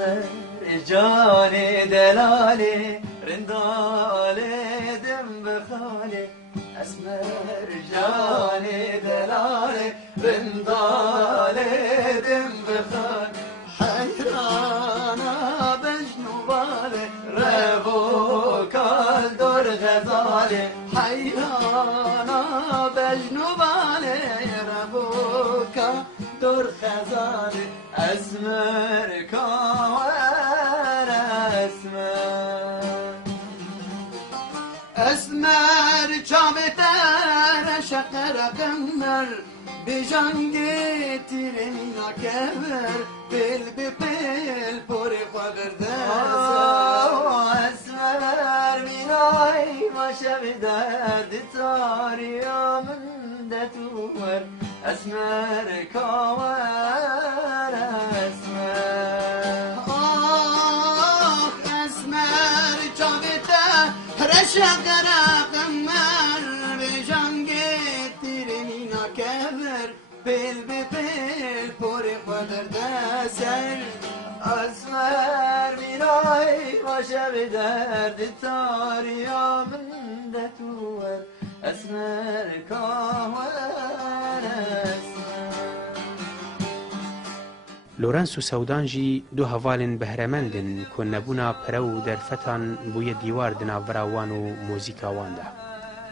اسمر جان دلاله رنداله دم بخاله اسمر جان دلاله رنداله دم بخاله حیرانا بجنوباله ربو کال دور غزاله حیرانا بجنوباله ربو کال دور غزاله اسمر کاور اسمر چاوتر شقر قمر بجانگی تیرمینا کبر بل بپل پر خبرده اسمر مینای ما شب درد تاریا من دتور اسمر کاور اسمر چاوته رشقر قمر بجانگی تیرمینا کبر بل بپل پر خبرده سر اسمر مینای ما شب درد تاریا من دتور اسمر کاور لورانسو سودان جی دو هوالن بهرمندن که نبونا پرو در فتان بوی دیوار دناوراوان و موزیکاوان ده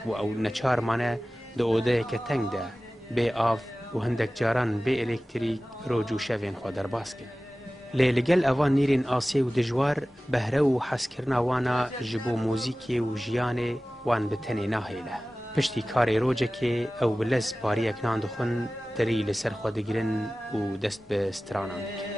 و او نچار مانه ده اوده که تنگ ده بی آف و هندک جاران بی الکتریک رو جوشوین خوا در باسکن لگل اوان نیرین آسی و دجوار بهره و حسکرنا وانا جبو موزیکی و جیانه وان بتنی ناهیله پشتی کاری روجه که او بلز پاری اکنان دخون تری لسر خود گرن و دست به سترانان دکن